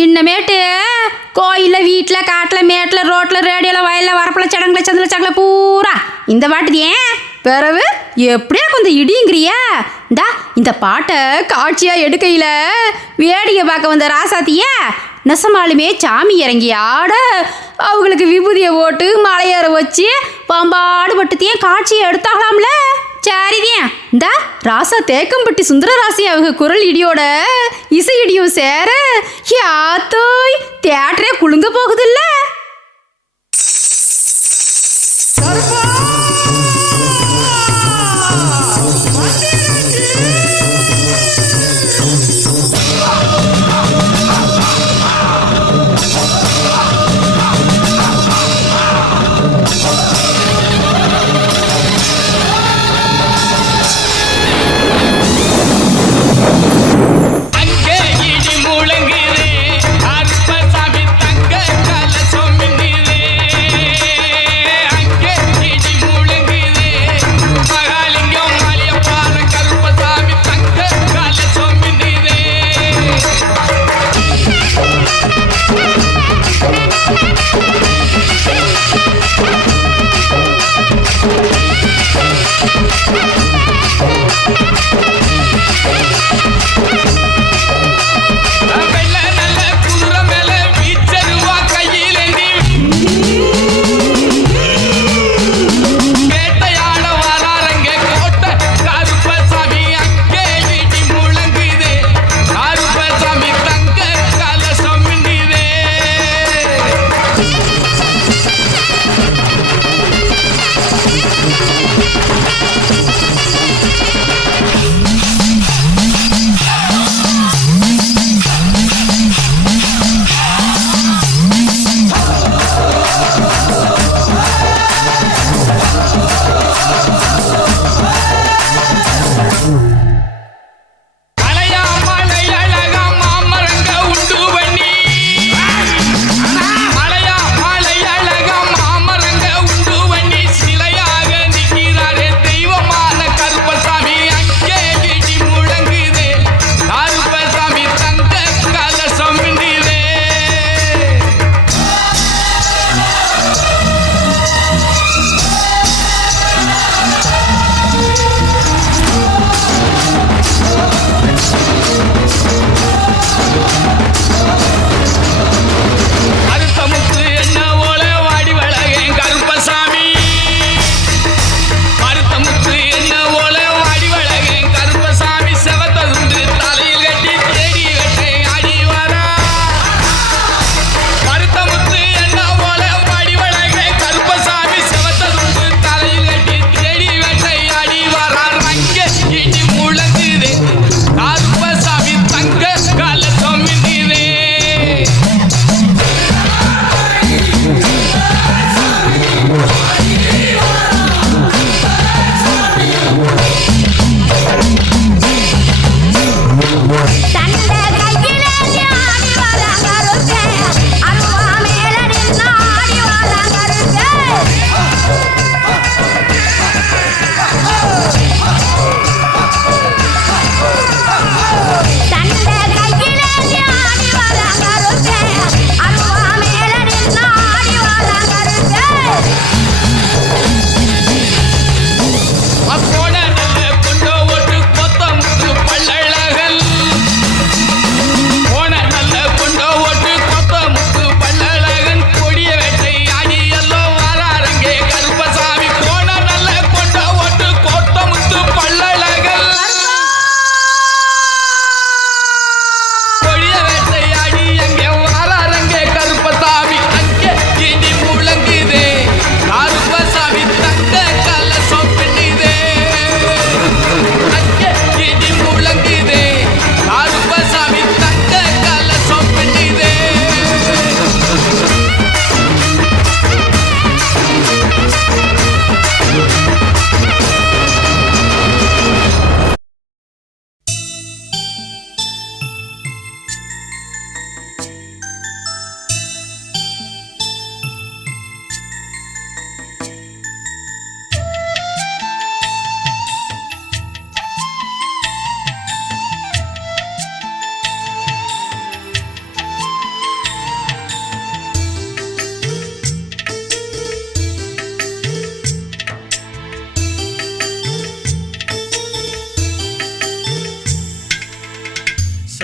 இன்னமேட்டு கோயிலில் வீட்டில் காட்டில் மேட்டில் ரோட்டில் ரேடியோவில் வயலில் வரப்பில் சடங்குல சந்தில் சகல பூரா இந்த பாட்டு ஏன் பிறகு எப்படியா கொஞ்சம் இடிங்கிறியா? இந்த பாட்டை காட்சியாக எடுக்கையில் வேடிக்கை பார்க்க வந்த ராசாத்திய நெசமாலுமே சாமி இறங்கி ஆட அவங்களுக்கு விபூதியை போட்டு மலையேற வச்சு பாம்பாடு பட்டுத்தையும் காட்சியை எடுத்தாகலாம்ல. சரிதான், ராசா தேக்கம்பட்டி சுந்தரராசி அவங்க குரல் இடியோட இசை இடியும் சேர யாத்தோய் தியேட்டரே குலுங்க போகுதுல்ல. அங்கே இடி முழங்குது அற்பசாமி தங்க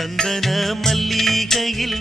சந்தன மல்லிகையில்